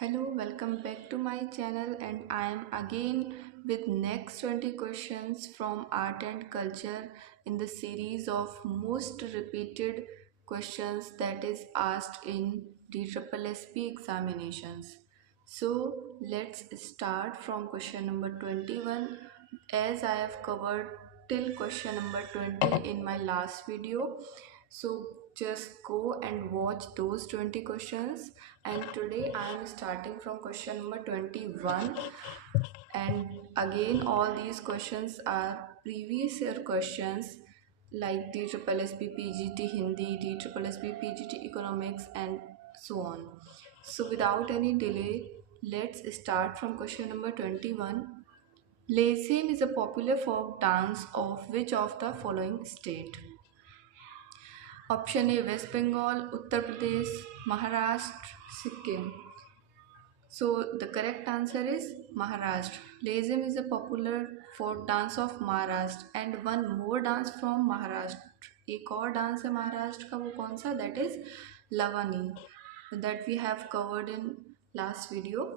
Hello, welcome back to my channel and I am again with next 20 questions from art and culture in the series of most repeated questions that is asked in DSSP examinations. So let's start from question number 21 as I have covered till question number 20 in my last video. So just go and watch those 20 questions, and today I am starting from question number 21, and again all these questions are previous year questions like DSSP PGT Hindi, DSSP PGT Economics and so on. So without any delay, let's start from question number 21. Lazim is a popular folk dance of which of the following state? Option A West Bengal, Uttar Pradesh, Maharashtra, Sikkim. So the correct answer is Maharashtra. Lazim is a popular folk dance of Maharashtra and one more dance from Maharashtra. एक और dance है महाराष्ट्र का, वो कौन सा? That is Lavani, that we have covered in last video.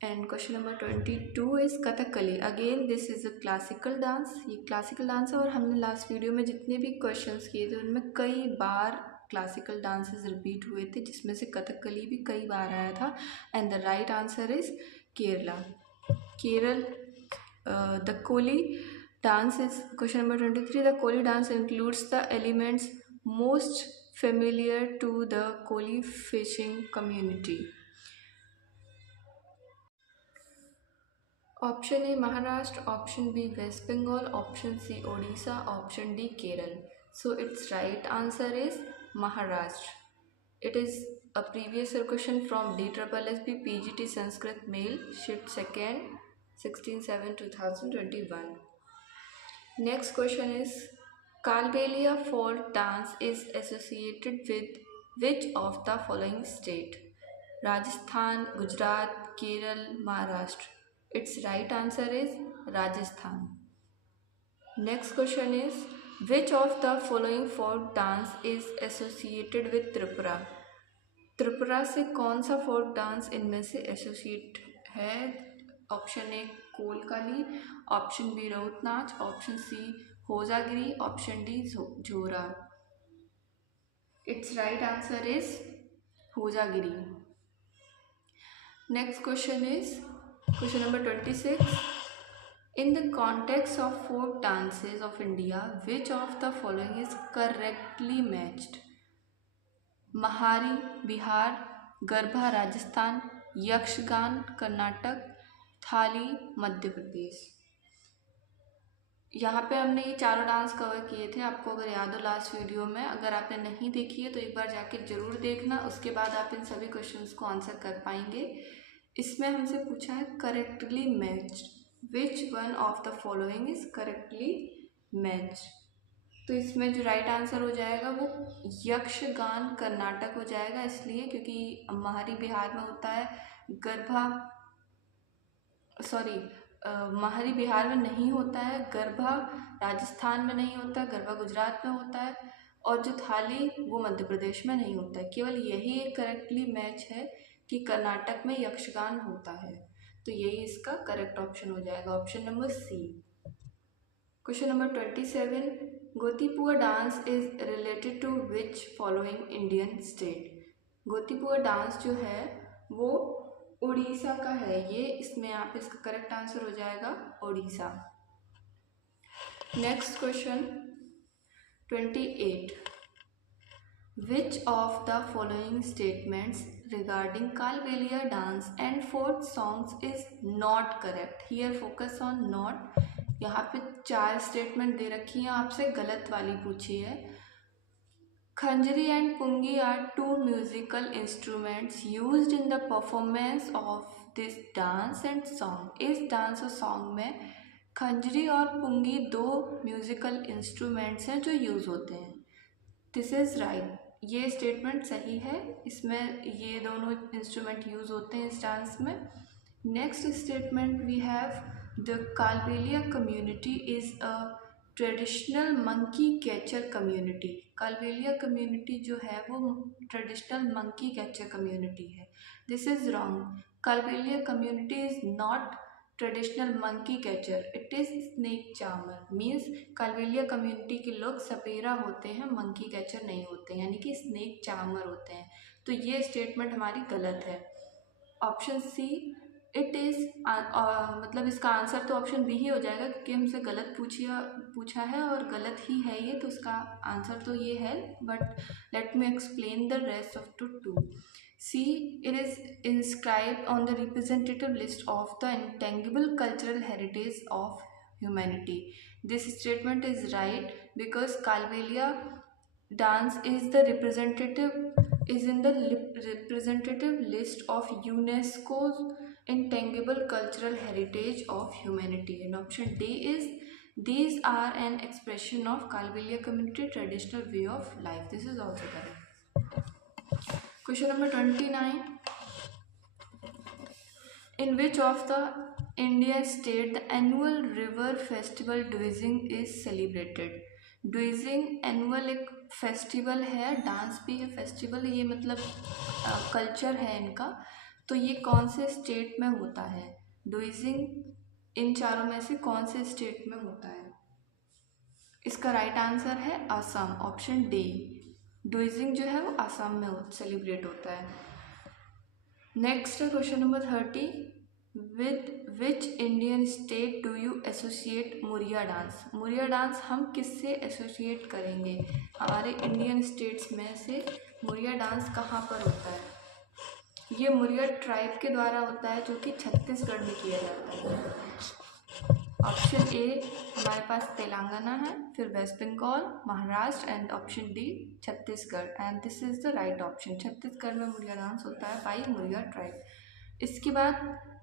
And question number 22 is Kathakali. Again this is a classical dance. ये classical dance है और हमने लास्ट वीडियो में जितने भी क्वेश्चंस किए थे उनमें कई बार क्लासिकल डांसेस रिपीट हुए थे, जिसमें से कथकली भी कई बार आया था. And the right answer is Kerala. Kerala. The Koli dance is question number 23. The Koli dance includes the elements most familiar to the Koli fishing community. Option A Maharashtra, option B West Bengal, option C Odisha, option D Kerala. So its right answer is Maharashtra. It is a previous year question from DSSB PGT Sanskrit Mail, shift 2nd, 16/7/2021. Next question is Kalbelia folk dance is associated with which of the following state? Rajasthan, Gujarat, Kerala, Maharashtra. Its right answer is Rajasthan. Next question is which of the following folk dance is associated with Tripura? Tripura से कौन सा folk dance इनमें से associate है? Option A Kolkali, option B Raut Nach, option C Hojagiri, option D Jhora. It's right answer is Hojagiri. Next question is question number 26. In the context of folk dances of India, which of the following is correctly matched? महारी बिहार, गरबा राजस्थान, यक्षगान कर्नाटक, थाली मध्य प्रदेश. यहाँ पे हमने ये चारों dance cover किए थे, आपको अगर याद हो लास्ट वीडियो में. अगर आपने नहीं देखी है तो एक बार जाके ज़रूर देखना, उसके बाद आप इन सभी क्वेश्चंस को आंसर कर पाएंगे. इसमें हमसे पूछा है correctly matched, which one of the following is correctly matched. तो इसमें जो राइट आंसर हो जाएगा वो यक्षगान कर्नाटक हो जाएगा, इसलिए क्योंकि महारी बिहार में होता है, गरबा महारी बिहार में नहीं होता है, गरबा राजस्थान में नहीं होता है, गरबा गुजरात में होता है, और जो थाली वो मध्य प्रदेश में नहीं होता है. केवल यही एक करेक्टली मैच है कि कर्नाटक में यक्षगान होता है. तो यही इसका करेक्ट ऑप्शन हो जाएगा, option number C. Question number 27. Gotipua dance is related to which following Indian state? Gotipua dance जो है वो उड़ीसा का है. ये इसमें आप इसका करेक्ट आंसर हो जाएगा Orissa. Next question 28. Which of the following statements regarding Kalbelia dance and folk songs is not correct? Here focus on not. यहाँ पे 4 स्टेटमेंट दे रखी हैं, आपसे गलत वाली पूछी है. Khanjari and pungi are 2 musical instruments used in the performance of this dance and song. इस डांस और सॉन्ग में खंजरी और पुंगी 2 म्यूजिकल इंस्ट्रूमेंट्स हैं जो यूज़ होते हैं. This is right. ये स्टेटमेंट सही है, इसमें ये दोनों इंस्ट्रूमेंट यूज़ होते हैं इस डांस में. Next statement we have the Kalbelia community is a traditional monkey catcher community. Kalbelia community जो है वो ट्रेडिशनल मंकी कैचर कम्युनिटी है. This is wrong. Kalbelia community is not traditional monkey catcher. It is snake charmer. Means Kalbelia community के लोग सपेरा होते हैं, monkey catcher नहीं होते हैं, यानी कि snake charmer होते हैं. तो ये स्टेटमेंट हमारी गलत है. ऑप्शन सी इट इज़ मतलब इसका आंसर तो ऑप्शन बी ही हो जाएगा, क्योंकि हमसे गलत पूछा है और गलत ही है ये, तो इसका आंसर तो ये है. But let me explain the rest of two. See it is inscribed on the representative list of the intangible cultural heritage of humanity. This statement is right because Kalbelia dance is in the representative list of UNESCO's intangible cultural heritage of humanity. And option D is these are an expression of Kalbelia community traditional way of life. This is also correct. Question number 29. In which of the Indian state the annual river festival Duizing is celebrated? Duizing annual एक festival है, dance भी है, festival, ये मतलब culture है इनका. तो ये कौन से स्टेट में होता है? डुइजिंग इन चारों में से कौन से स्टेट में होता है? इसका राइट आंसर है असम, ऑप्शन डी. डुइजिंग जो है वो असम में सेलिब्रेट होता है. नेक्स्ट है question number 30. With which Indian state do you associate Muria dance? Muria dance हम किससे एसोसिएट करेंगे? हमारे इंडियन स्टेट्स में से मुरिया डांस कहाँ पर होता है? ये मुरिया ट्राइब के द्वारा होता है, जो कि छत्तीसगढ़ में किया जाता है. ऑप्शन ए हमारे पास तेलंगाना है, फिर West Bengal, Maharashtra, and option D Chhattisgarh. And this is the right option. Chhattisgarh में मुरिया डांस होता है बाई मुरिया ट्राइब. इसके बाद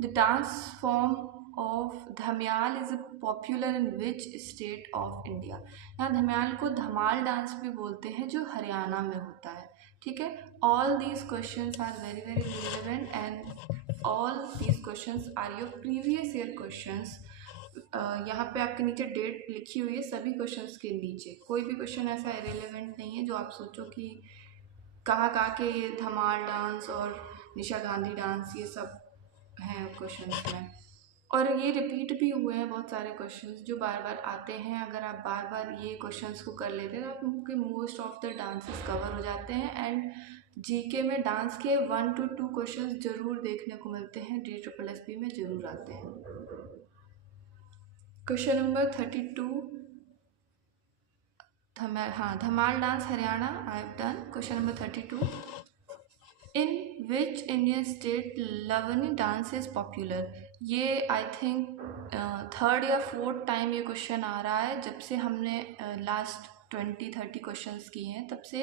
the dance form of Dhamyal is popular in which state of India? यहाँ धम्याल को धमाल डांस भी बोलते हैं, जो हरियाणा में होता है. ठीक है. All these questions are very very relevant and all these questions are your previous year questions. यहाँ पे आपके नीचे डेट लिखी हुई है सभी क्वेश्चंस के नीचे. कोई भी क्वेश्चन ऐसा इरेलीवेंट नहीं है जो आप सोचो कि कहाँ के ये धमाल डांस और निशा गांधी डांस ये सब हैं क्वेश्चंस में. और ये रिपीट भी हुए हैं बहुत सारे क्वेश्चंस जो बार बार आते हैं. अगर आप बार बार ये क्वेश्चंस को कर लेते हैं तो आपके most of the dances cover हो जाते हैं. एंड जीके में डांस के 1 to 2 क्वेश्चंस जरूर देखने को मिलते हैं, DSSB में जरूर आते हैं. Question number 32. Dhamal dance Haryana I have done. Question number 32. In which Indian state Lavani dance is popular? ये आई थिंक 3rd या 4th टाइम ये क्वेश्चन आ रहा है. जब से हमने लास्ट 20-30 क्वेश्चंस किए हैं तब से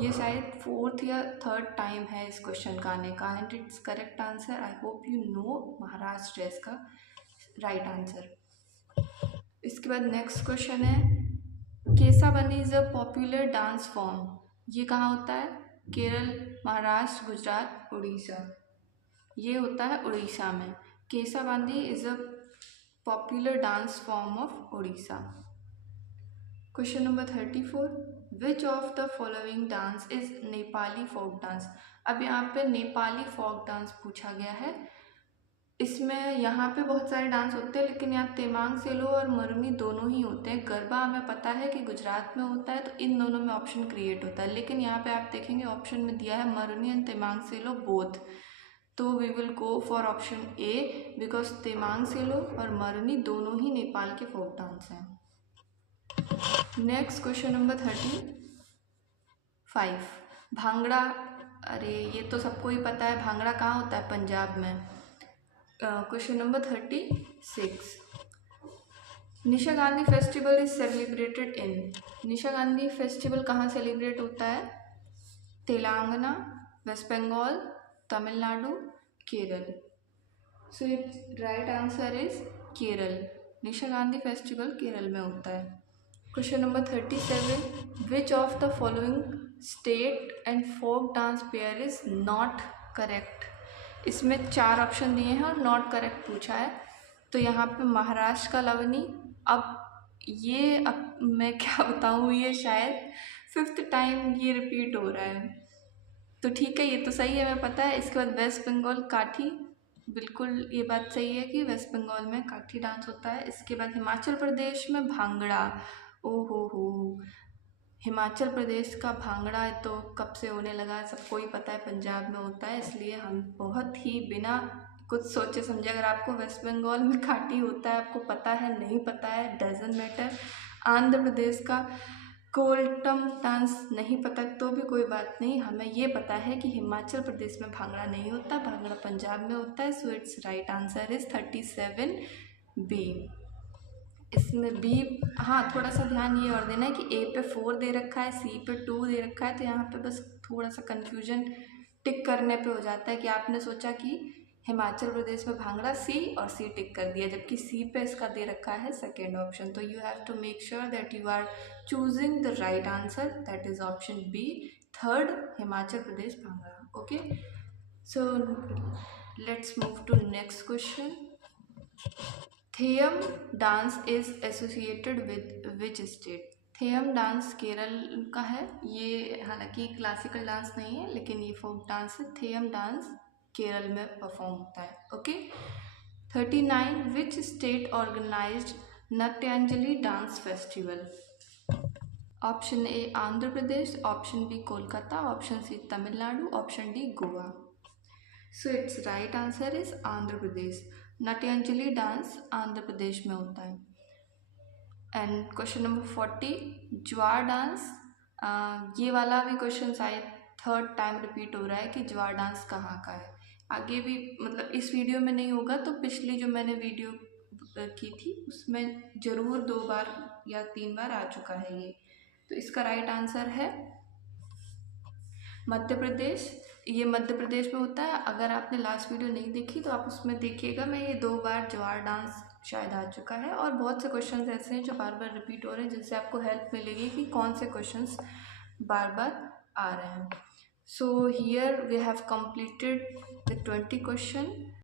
ये शायद 4th या 3rd टाइम है इस क्वेश्चन का आने का. And it's correct answer. I hope you know Maharashtra है इसका राइट आंसर. इसके बाद नेक्स्ट क्वेश्चन है Kesabandi is a popular dance form. ये कहाँ होता है? केरल, महाराष्ट्र, गुजरात, उड़ीसा. ये होता है उड़ीसा में. Kesabandi is a popular dance form of Orissa. Question number 34. Which of the following dance is Nepali folk dance? अब यहाँ पे नेपाली फोक डांस पूछा गया है. इसमें यहाँ पे बहुत सारे डांस होते हैं, लेकिन यहाँ तेमांग सेलो और मरुनी दोनों ही होते हैं. गरबा हमें पता है कि गुजरात में होता है, तो इन दोनों में ऑप्शन क्रिएट होता है. लेकिन यहाँ पे आप देखेंगे ऑप्शन में दिया है मरुनी एंड तेमांग सेलो बोथ. तो we will go for option A because Tamang Selo और मरुनी दोनों ही नेपाल के फोक डांस हैं. Next question number 35. भांगड़ा. अरे ये तो सबको ही पता है, भांगड़ा कहाँ होता है? पंजाब में. Question number 36. Nisha Gandhi festival is celebrated in? Nisha Gandhi festival कहाँ सेलिब्रेट होता है? Telangana, West Bengal, Tamil Nadu, Kerala. So it's right answer is Kerala. Nisha Gandhi festival Kerala में होता है. Question number 37. Which of the following state and folk dance pair is not correct? इसमें 4 ऑप्शन दिए हैं और नॉट करेक्ट पूछा है. तो यहाँ पे महाराष्ट्र का लवनी. अब मैं क्या बताऊँ, ये शायद 5th टाइम ये रिपीट हो रहा है. तो ठीक है, ये तो सही है, मैं पता है। इसके बाद वेस्ट बंगाल काठी, बिल्कुल ये बात सही है कि वेस्ट बंगाल में काठी डांस होता है। इसके बाद हिमाचल प्रदेश में भांगड़ा। ओ हो, हिमाचल प्रदेश का भांगड़ा तो कब से होने लगा है, सबको ही पता है, पंजाब में होता है। इसलिए हम बहुत ही बिना कुछ सोचे समझे, अगर आपको वेस्ट बंगाल में काठी होता है, आपको पता है नहीं पता है, डजेंट मैटर। आंध्र प्रदेश का कोल्टम डांस नहीं पता तो भी कोई बात नहीं, हमें ये पता है कि हिमाचल प्रदेश में भांगड़ा नहीं होता, भांगड़ा पंजाब में होता है। So it's right answer is 37 B. इसमें बी, हाँ थोड़ा सा ध्यान ये और देना है कि ए पे 4 दे रखा है, सी पे 2 दे रखा है, तो यहाँ पे बस थोड़ा सा कन्फ्यूजन टिक करने पे हो जाता है कि आपने सोचा कि हिमाचल प्रदेश में भांगड़ा सी, और सी टिक कर दिया, जबकि सी पे इसका दे रखा है सेकेंड ऑप्शन। तो you have to make sure that you are choosing the right answer, that is option B, third, Himachal Pradesh bhangra. Okay, so let's move to next question. Theyyam dance is associated with which state? Theyyam dance Kerala का है, ये हालांकि classical dance नहीं है लेकिन ये folk dance है। Theyyam dance Kerala में परफॉर्म होता है। Okay, 39 which state organized Natyanjali dance festival? Option A Andhra Pradesh, option B Kolkata, option C Tamil Nadu, option D Goa. So it's right answer is Andhra Pradesh. Natyanjali dance Andhra Pradesh में होता है। And question number 40, Jwar dance. ये वाला भी क्वेश्चन शायद थर्ड टाइम रिपीट हो रहा है कि ज्वार डांस कहाँ का है। आगे भी मतलब इस वीडियो में नहीं होगा, तो पिछली जो मैंने वीडियो की थी उसमें ज़रूर 2 बार या 3 बार आ चुका है ये। तो इसका राइट आंसर है मध्य प्रदेश। ये मध्य प्रदेश में होता है। अगर आपने लास्ट वीडियो नहीं देखी तो आप उसमें देखिएगा, मैं ये 2 बार ज्वार डांस शायद आ चुका है। और बहुत से क्वेश्चंस ऐसे हैं जो बार बार रिपीट हो रहे हैं, जिससे आपको हेल्प मिलेगी कि कौन से क्वेश्चंस बार बार आ रहे हैं। So here we have completed the 20 question.